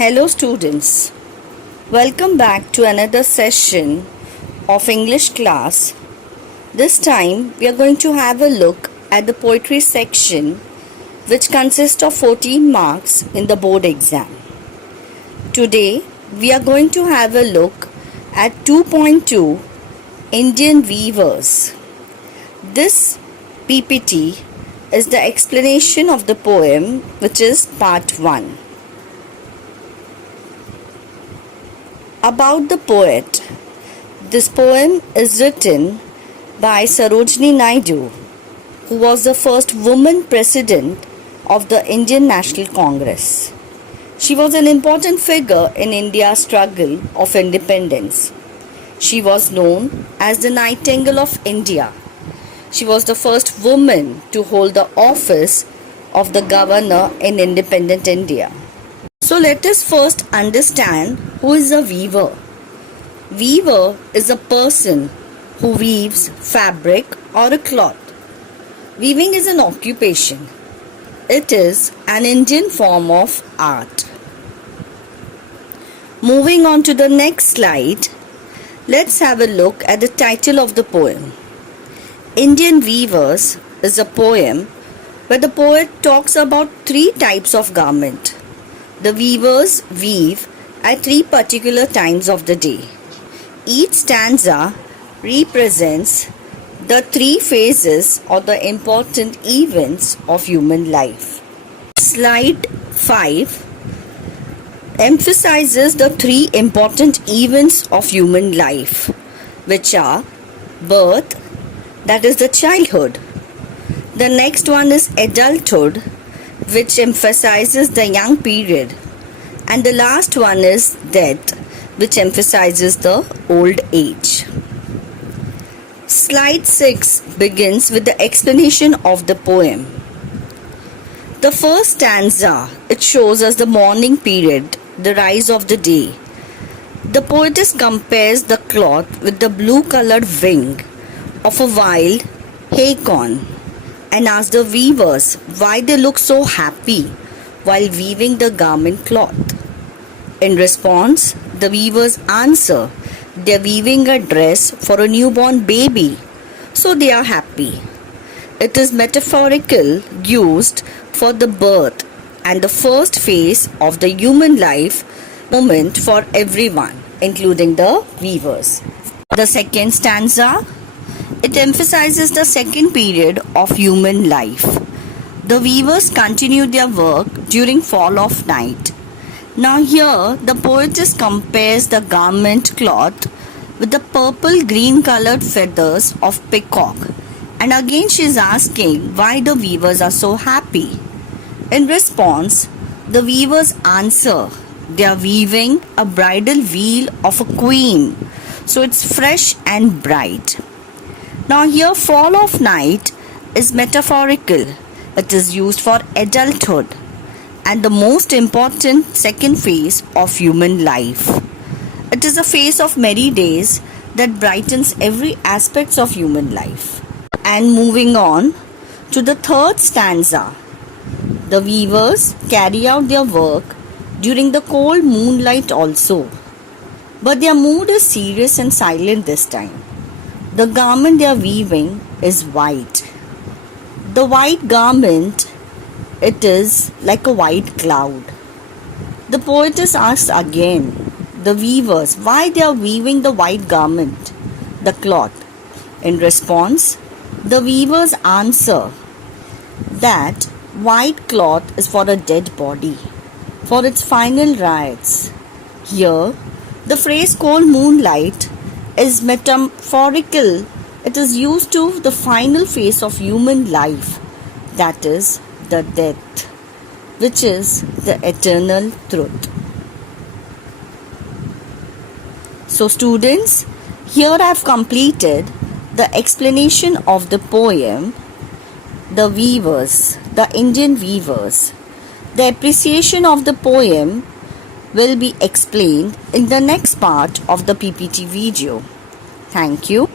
Hello students, welcome back to another session of English class. This time we are going to have a look at the poetry section which consists of 14 marks in the board exam. Today we are going to have a look at 2.2 Indian Weavers. This PPT is the explanation of the poem which is part 1. About the poet. This poem is written by Sarojini Naidu, who was the first woman president of the Indian National Congress. She was an important figure in India's struggle of independence. She was known as the Nightingale of India. She was the first woman to hold the office of the governor in independent India. So let us first understand who is a weaver. Weaver is a person who weaves fabric or a cloth. Weaving is an occupation. It is an Indian form of art. Moving on to the next slide, let's have a look at the title of the poem. Indian Weavers is a poem where the poet talks about 3 types of garment. The weavers weave at 3 particular times of the day. Each stanza represents the 3 phases or the important events of human life. Slide 5 emphasizes the 3 important events of human life, which are birth, that is the childhood. The next one is adulthood, which emphasizes the young period, and the last one is death, which emphasizes the old age. Slide 6 begins with the explanation of the poem. The first stanza, it shows us the morning period, the rise of the day. The poetess compares the cloth with the blue-colored wing of a wild haycorn and asks the weavers why they look so happy while weaving the garment cloth. In response, the weavers answer they are weaving a dress for a newborn baby, so they are happy. It is metaphorical, used for the birth and the first phase of the human life moment for everyone, including the weavers. The second stanza, it emphasizes the second period of human life. The weavers continue their work during fall of night. Now here the poetess compares the garment cloth with the purple green colored feathers of peacock, and again she is asking why the weavers are so happy. In response, the weavers answer they are weaving a bridal veil of a queen, so it's fresh and bright. Now here fall of night is metaphorical. It is used for adulthood and the most important second phase of human life. It is a phase of merry days that brightens every aspect of human life. And moving on to the third stanza. The weavers carry out their work during the cold moonlight also. But their mood is serious and silent this time. The garment they are weaving is white. The white garment, it is like a white cloud. The poetess asks again the weavers why they are weaving the white garment, the cloth. In response, the weavers answer that white cloth is for a dead body, for its final rites. Here, the phrase cold moonlight is metaphorical. It is used to the final phase of human life, that is the death, which is the eternal truth. So students, here I have completed the explanation of the poem, The Weavers, the Indian Weavers. The appreciation of the poem will be explained in the next part of the PPT video. Thank you.